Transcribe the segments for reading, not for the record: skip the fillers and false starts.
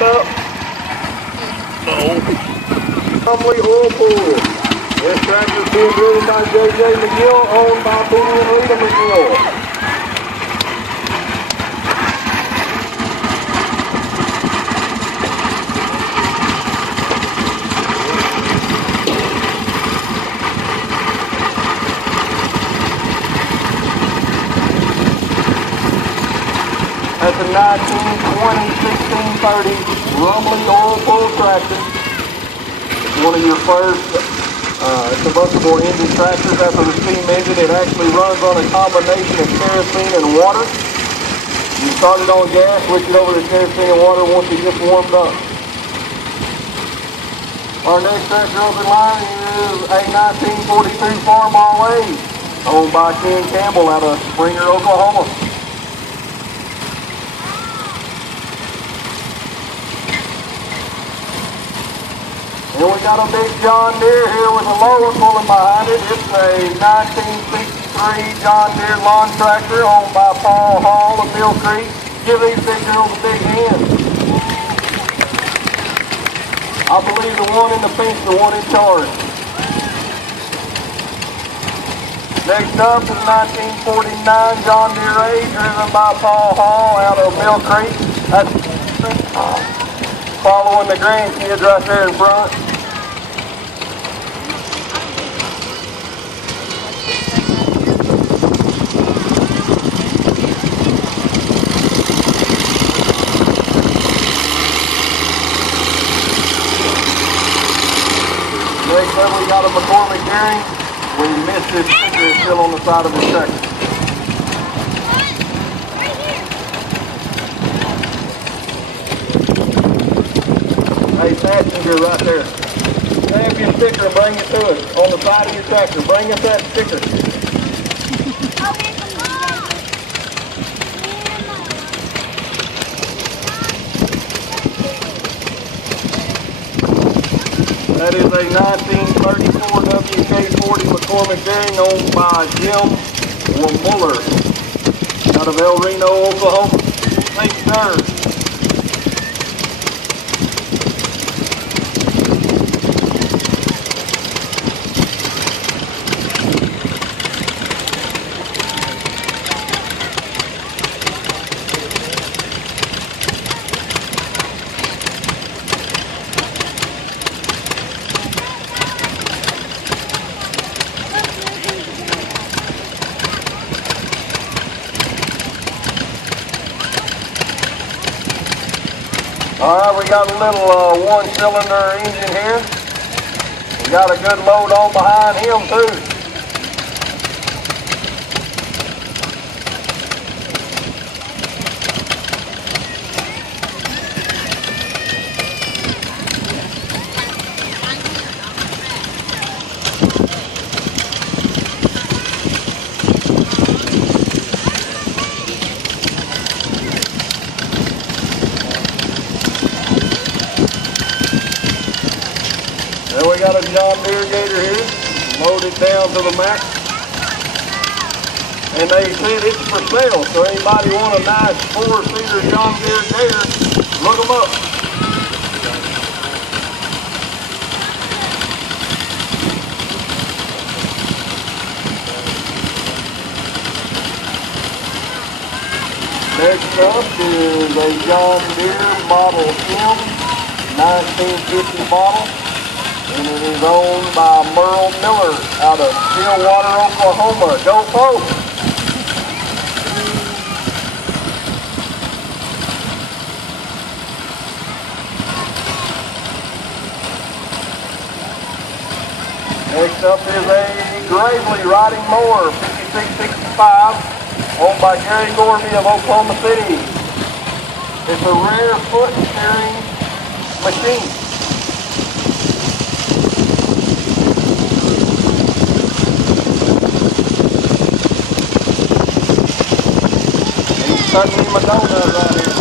up. No. Family oil pool. This tractor is being driven by J.J. McGill, owned by Benny and Rita McGill. That's a 1920, 1630 Rumbly oil pull tractor. It's one of your first submersible engine tractors after the steam engine. It actually runs on a combination of kerosene and water. You start it on gas, switch it over to kerosene and water once it gets warmed up. Our next tractor up in line is a 1943 Farmall A, owned by Ken Campbell out of Springer, Oklahoma. And we got a big John Deere here with a loader pulling behind it. It's a 1963 John Deere lawn tractor owned by Paul Hall of Mill Creek. Give these big girls a big hand. I believe the one in the pink's the one in charge. Next up is 1949 John Deere A driven by Paul Hall out of Mill Creek. That's following the grandkids right there in front. Next up we got a McCormick Herring. We missed his sticker, it's still on the side of his tractor. Hey, passenger right there. Grab your sticker and bring it to us on the side of your tractor. Bring us that sticker. That is a 1934 WK-40 McCormick Herring owned by Jim Muller out of El Reno, Oklahoma. Thanks, sir. Alright, we got a little one-cylinder engine here. We got a good load on behind him too. Then we got a John Deere Gator here, loaded down to the max. And they said it's for sale, so anybody want a nice four-seater John Deere Gator, look them up. Next up is a John Deere Model M, 1950 model. And it is owned by Merle Miller out of Stillwater, Oklahoma. Go folks! Next up is a Gravely riding mower, 5665, owned by Gary Gorby of Oklahoma City. It's a rear foot steering machine. Cutting me my donut right here.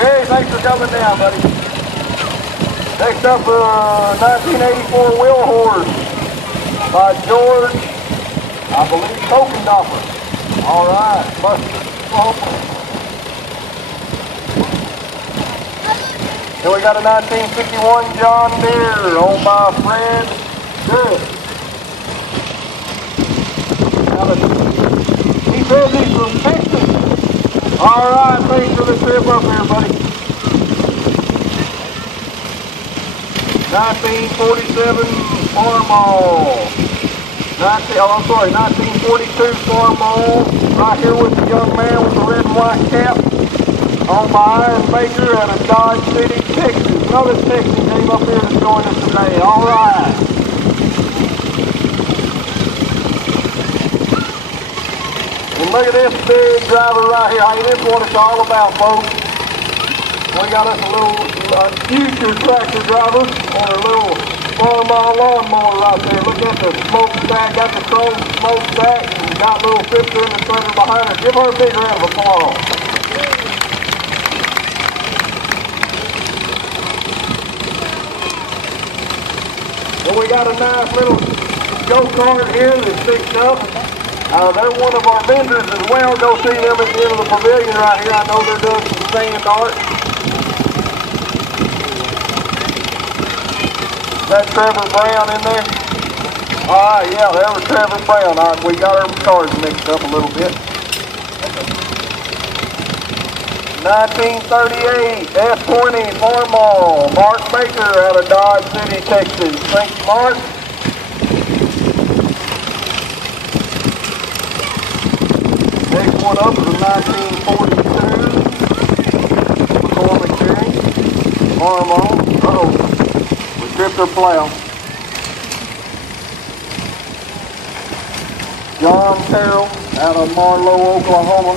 Hey, thanks for coming down, buddy. Next up, 1984 wheel horse. by George, I believe, Tokendoffer. All right, Mustard. Then we got a 1951 John Deere owned by Fred Good. He says he's from Texas. All right, thanks for the trip up here, buddy. 1947 Farmall. 1942 Farmall. Right here with the young man with the red and white cap. On by Iron Baker out of Dodge City, Texas. Another Texan came up here to join us today. All right. And look at this big driver right here. Hey, this is what it's all about, folks. We got us a little future tractor driver on a little Farmall lawnmower right there. Look at the smokestack, got the chrome smokestack, and got a little sifter in the trailer behind her. Give her a big round of applause. And we got a nice little go-kart here that's fixed up. They're one of our vendors as well. Go see them at the end of the pavilion right here. I know they're doing some sand art. Is that Trevor Brown in there? Alright, yeah, there was Trevor Brown. All right, we got our cars mixed up a little bit. 1938 F20 Farmall, Mark Baker out of Dodge City, Texas. Thank you, Mark. Next one up is a 1942 McCormick Cherry Farmall. Uh-oh, we tripped our plow. John Terrell out of Marlow, Oklahoma.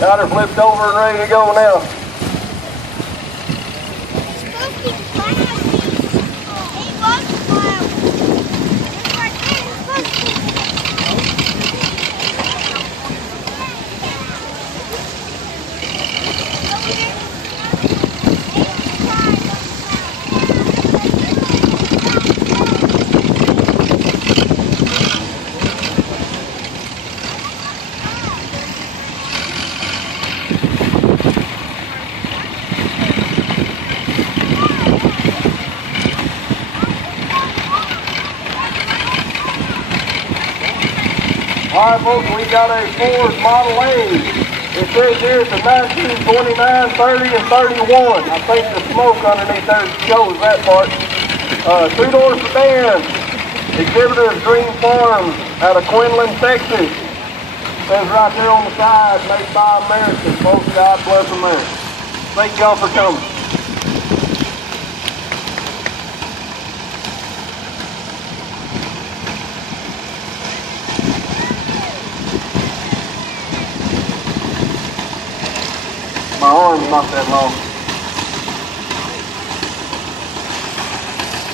Got her flipped over and ready to go now. Alright folks, we got a Ford Model A. It says here it's a 1929, 30, and 31. I think the smoke underneath there shows that part. Two-door sedan. Exhibitor is Green Farms out of Quinlan, Texas. Says right there on the side, made by Americans. Folks, God bless America. Thank y'all for coming. My arm's not that long.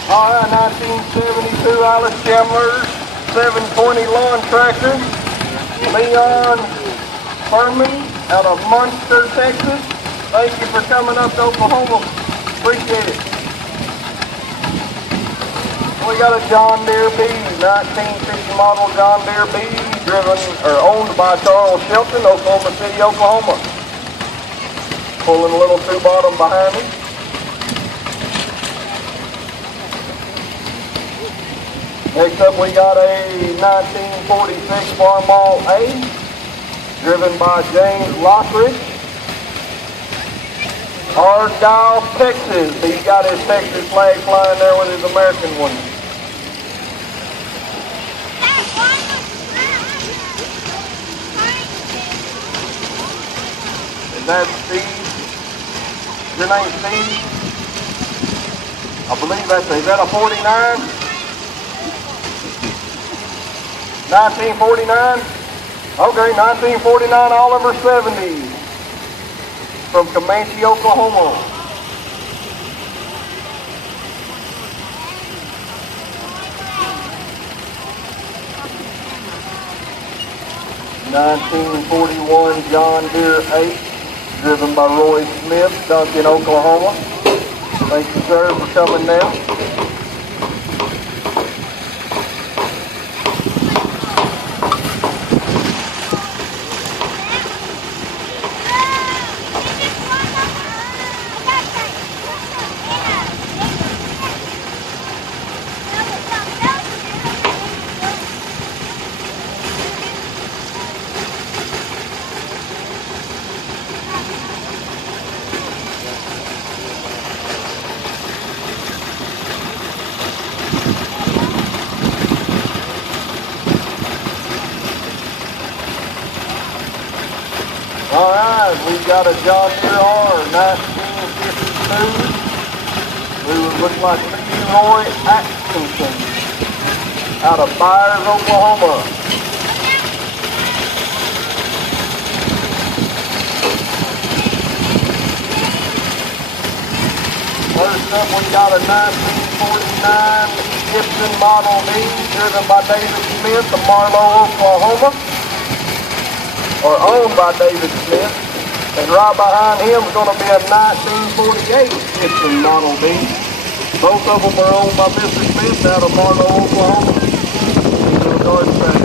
Alright, 1972 Alice Chandler 720 lawn tractor. Leon Furman out of Munster, Texas. Thank you for coming up to Oklahoma. Appreciate it. We got a John Deere B, 1950 model John Deere B, driven or owned by Charles Shelton, Oklahoma City, Oklahoma. Pulling a little two-bottom behind me. Next up we got a 1946 Farmall A, driven by James Lockridge. Argyle, Texas. He's got his Texas flag flying there with his American one. Is that Steve? Your name's Steve? I believe is that a 49? 1949? Okay, 1949 Oliver 70 from Comanche, Oklahoma. '41 John Deere 8, driven by Roy Smith, Duncan, Oklahoma. Thank you, sir, for coming down. All right, we've got a John Deere R 1952. We would look like Leroy Atkinson out of Byers, Oklahoma. First up, we got a 1949 Gibson Model D, driven by David Smith of Marlow, Oklahoma, or owned by David Smith. And right behind him is going to be a 1948 Gibson Model D. Both of them are owned by Mr. Smith out of Marlow, Oklahoma. These are the garden tractors.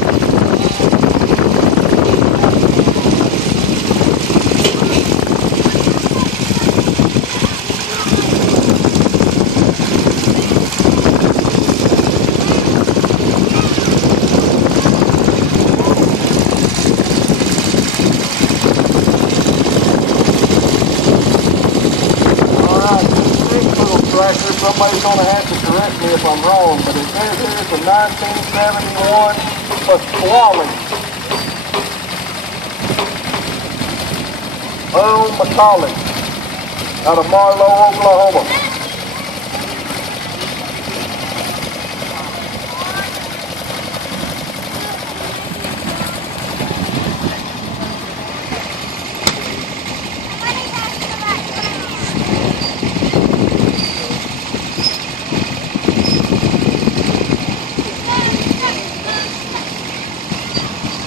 Somebody's going to have to correct me if I'm wrong, but it says here it's a 1971 Pasquale. Earl McCauley out of Marlow, Oklahoma.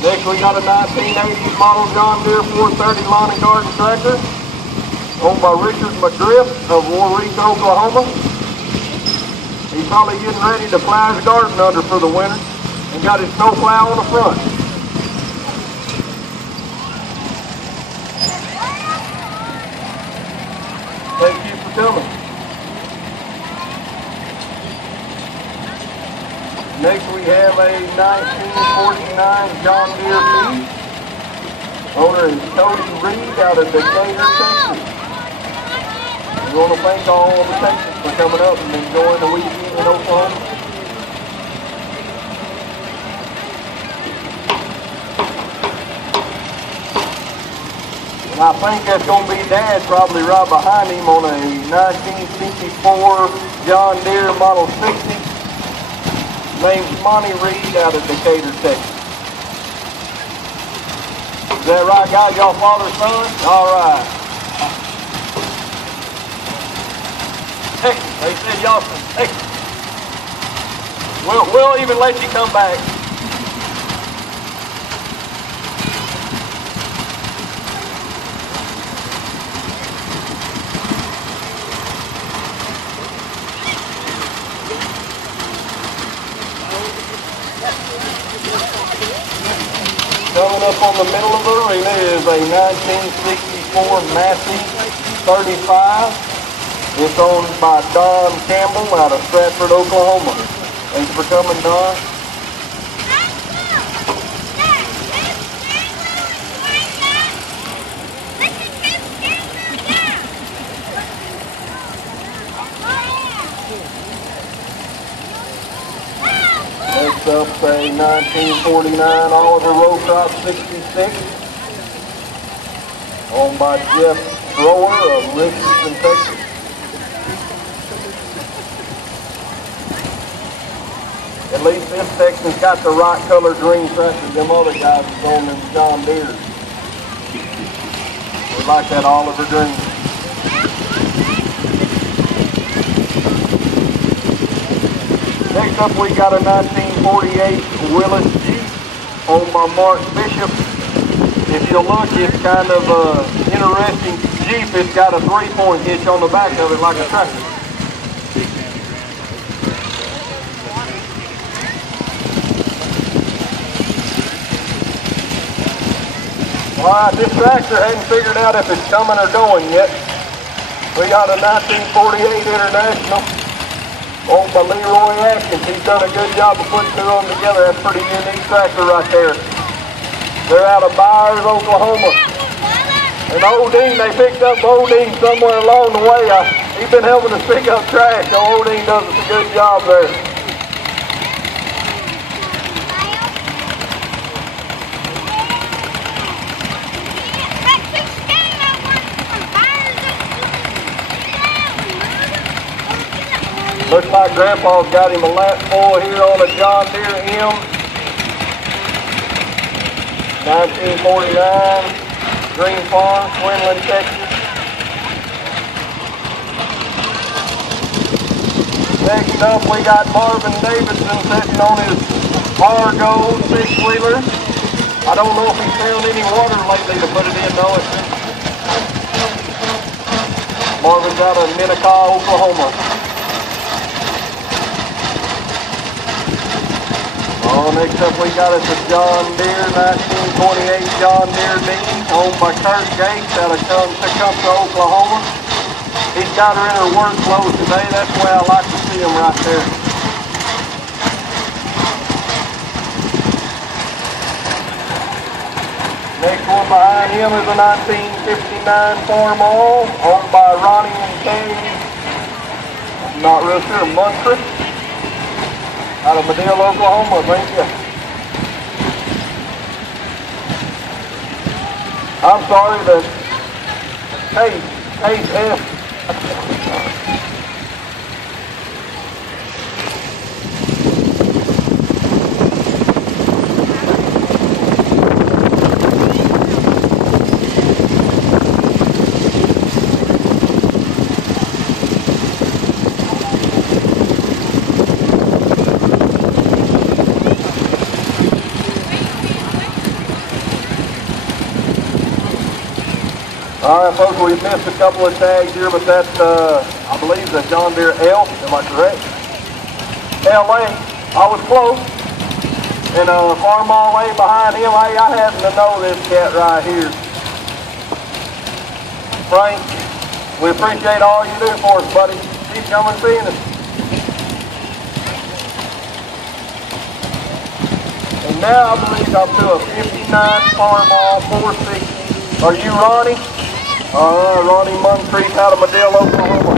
Next, we got a 1980s model John Deere 430 lawn and garden tractor, owned by Richard McGriff of Warwick, Oklahoma. He's probably getting ready to plow his garden under for the winter, and got his snow plow on the front. Thank you for coming. Next, we have a 1949 John Deere Meade. Owner is Cody Reed out of Decatur, Texas. We want to thank all the Texans for coming up and enjoying the weekend in Oklahoma. And I think that's going to be Dad probably right behind him on a 1964 John Deere Model 60. Name's Monty Reed out of Decatur, Texas. Is that right, guys? Y'all father's son? All right. Texas. They said y'all from Texas. We'll even let you come back. Coming up on the middle of the arena is a 1964 Massey 35. It's owned by Don Campbell out of Stratford, Oklahoma. Thanks for coming, Don. Next up, a 1949 Oliver Row Crop 66, owned by Jeff Thrower of Richardson, Texas. And least this section's got the right color green tractor. Them other guys is on them John Deere. We like that Oliver green. Next up we got a 1948 Willis Jeep owned by Mark Bishop. If you look, it's kind of interesting Jeep. It's got a 3-point hitch on the back of it like a tractor. Alright, this tractor hadn't figured out if it's coming or going yet. We got a 1948 International owned by Leroy Atkins. He's done a good job of putting two of them together. That's a pretty unique tractor right there. They're out of Byers, Oklahoma. And Odine, they picked up Odine somewhere along the way. He's been helping us pick up trash, so Odine does a good job there. Looks like Grandpa's got him a lap full here on a John Deere M. 1949, Green Farm, Quinlan, Texas. Next up, we got Marvin Davidson sitting on his Argo 6-wheeler. I don't know if he's found any water lately to put it in, though. Marvin's out of Minnetonka, Oklahoma. Oh, next up we got us a John Deere 1928 John Deere D, owned by Kurt Gates out of Tecumseh, Oklahoma. He's got her in her work clothes today. That's the way I like to see him right there. Next one behind him is a 1959 Farmall, owned by Ronnie and Kay. I'm not real sure, Munford. Out of Madill, Oklahoma, thank you. I'm sorry, the F. Alright folks, we missed a couple of tags here, but that's, I believe, the John Deere L, am I correct? LA, I was close. And Farmall A behind him, I happen to know this cat right here. Frank, we appreciate all you do for us, buddy. Keep coming seeing us. And now I believe I'm to a 59 Farmall 460. Are you Ronnie? Ronnie Moncrief out of Madill, Oklahoma.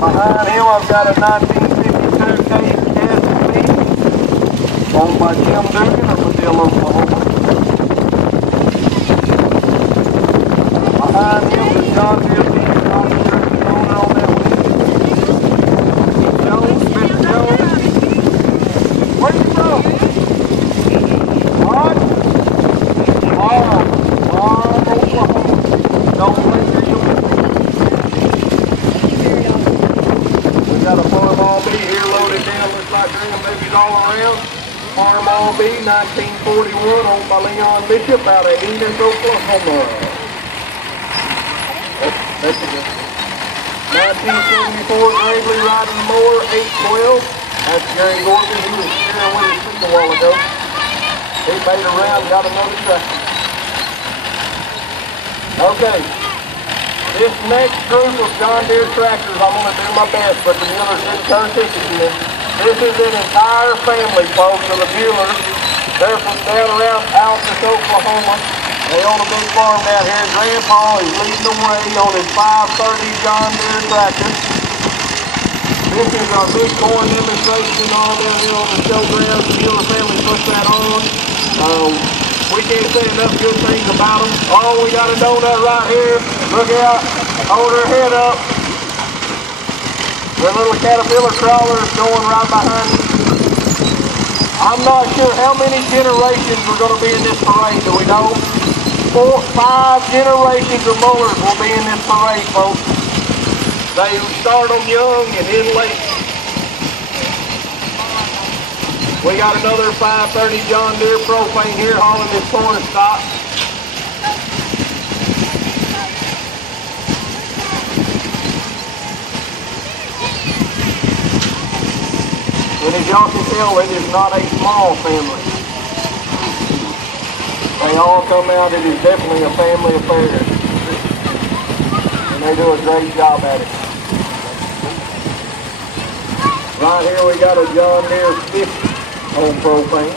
Behind him, I've got a 1952 Case SB, owned by Jim Dugan of Madill, Oklahoma. Behind him, the John Deere D, John Deere owner on that one. Jones, Mr. Jones. Where you from? What? We got a Farmall B here loaded down, looks like grandbabies all around. Farmall B, 1941, owned by Leon Bishop out of Enid, Oklahoma. That's a good 1974 Gravely Riding Mower 812. That's Gary Gorgon. He was sharing with his feet a while ago. He made a round, got another tractor. Okay, this next group of John Deere tractors, I'm going to do my best, but the Mullers didn't turn tickets in. This is an entire family, folks, of the Mullers. They're from down around Altus, Oklahoma. They own a big farm down here. Grandpa is leading the way on his 530 John Deere tractor. This is our big corn demonstration all down here on the showground. The Muller family puts that on. We can't say enough good things about them. Oh, we got a donut right here. Look out. Hold her head up. The little Caterpillar crawler is going right behind me. I'm not sure how many generations are going to be in this parade. Do we know? 5 generations of Mullers will be in this parade, folks. They start them young and end late. We got another 530 John Deere propane here hauling this corn stock. And as y'all can tell, it is not a small family. They all come out. It is definitely a family affair. And they do a great job at it. Right here we got a John Deere 50 on propane.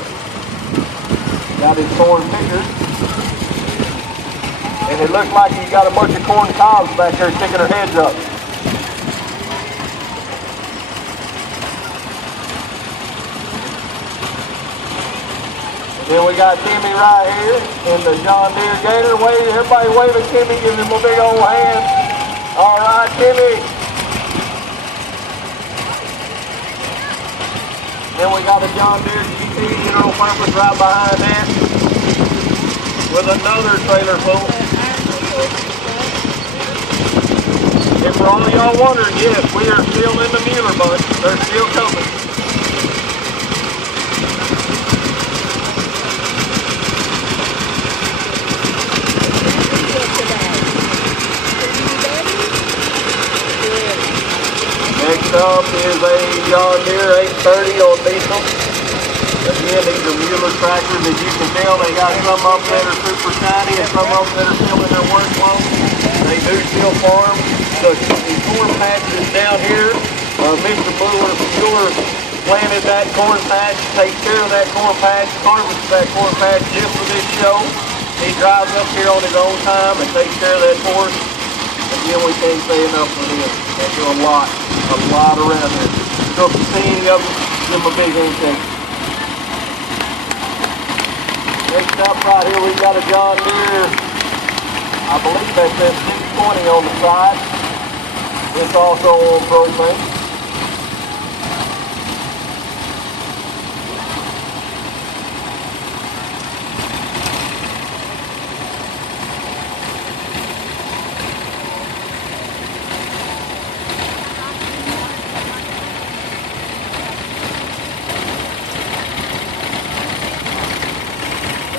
Got his corn picker. And it looks like he's got a bunch of corn cobs back there sticking their heads up. Then we got Timmy right here in the John Deere Gator. Wave, everybody wave at Timmy, give him a big old hand. All right, Timmy. Then we got a John Deere GT General Purpose right behind that with another trailer full. And for all y'all wondering, yes, we are still in the Muller bunch. They're still coming. Next up is a John Deere 830 on diesel. Again, these are Muller tractors. As you can tell, they got some of them that are super shiny and some of them that are still in their work clothes. They do still farm. The corn patch is down here. Mr. Muller planted that corn patch, takes care of that corn patch, harvests that corn patch just for this show. He drives up here on his own time and takes care of that horse. Again, we can't say enough for him. They do a lot around here. So if you see any of them, give them a big handshake. Next up right here, we've got a John Deere, I believe that says 620 on the side. It's also on propane.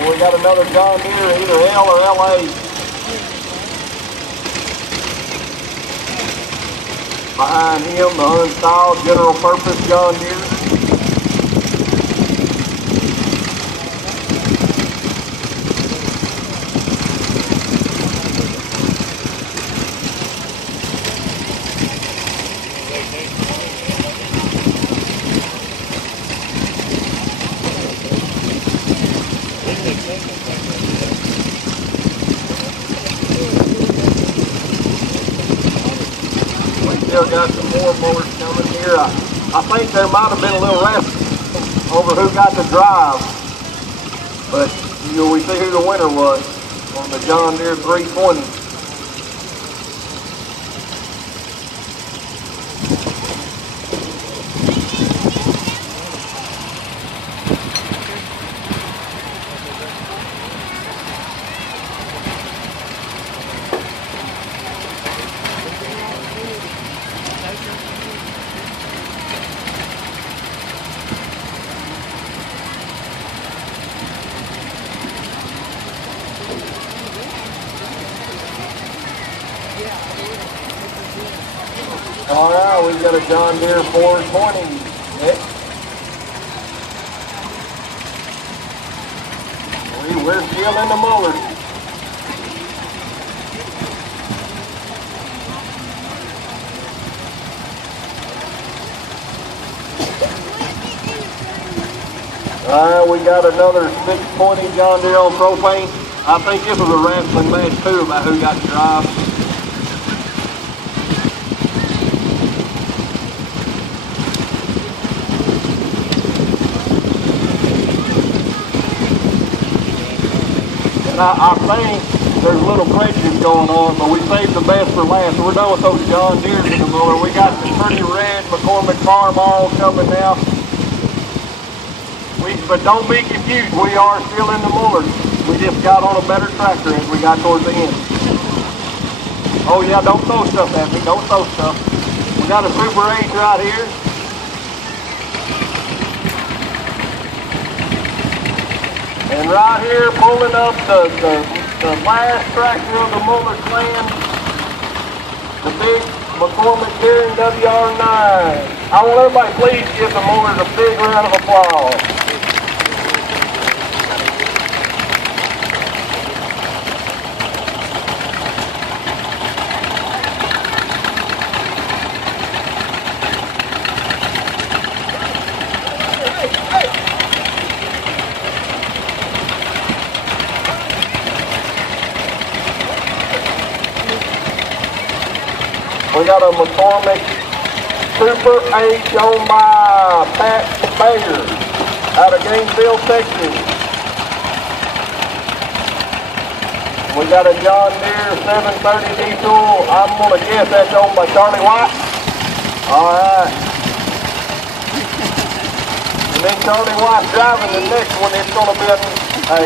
We got another John Deere, either L or LA. Behind him, the unstyled general purpose John Deere. Still got some more mowers coming here. I think there might have been a little raffle over who got to drive, but we see who the winner was on the John Deere 320. All right, we've got a John Deere 420 next. We're still in the Muller. All right, we got another 620 John Deere on propane. I think this was a wrestling match too about who got to drive. I think there's a little prejudice going on, but we saved the best for last. We're done with those John Deeres in the Muller. We got the pretty red McCormick Farm all coming now. But don't be confused, we are still in the Muller. We just got on a better tractor as we got towards the end. Oh yeah, don't throw stuff at me, don't throw stuff. We got a Super 8 right here. And right here, pulling up the last tractor of the Muller clan, the big McCormick Deering WR9. I want everybody please give the Mullers a big round of applause. We got a McCormick Super 8 on by Pat Bayer out of Gainesville, Texas. We got a John Deere 730 diesel. I'm going to guess that's owned by Charlie White. All right. And then Charlie White's driving the next one. It's going to be a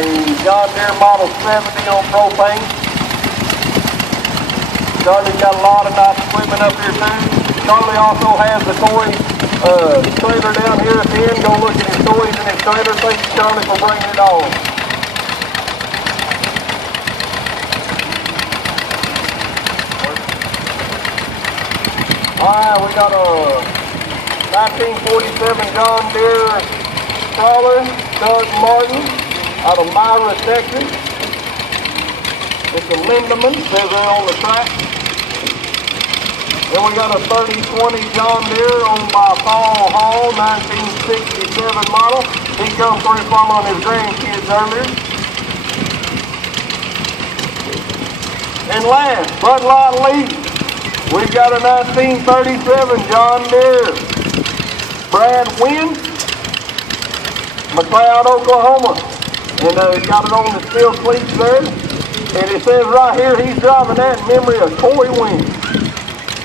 John Deere Model 70 on propane. Charlie's got a lot of nice equipment up here too. Charlie also has the toy trailer down here at the end. Go look at his toys and his trailer. Thank you, Charlie, for bringing it on. Alright, we got a 1947 John Deere crawler, Doug Martin, out of Myra, Texas. It's a Lindemann, says there on the track. Then we got a 3020 John Deere owned by Paul Hall, 1967 model. He come through from on his grandkids earlier. And last but not least, we've got a 1937 John Deere Brad Wynn, McLeod, Oklahoma. And he's got it on the steel cleats there. And it says right here he's driving that in memory of Corey Wynn.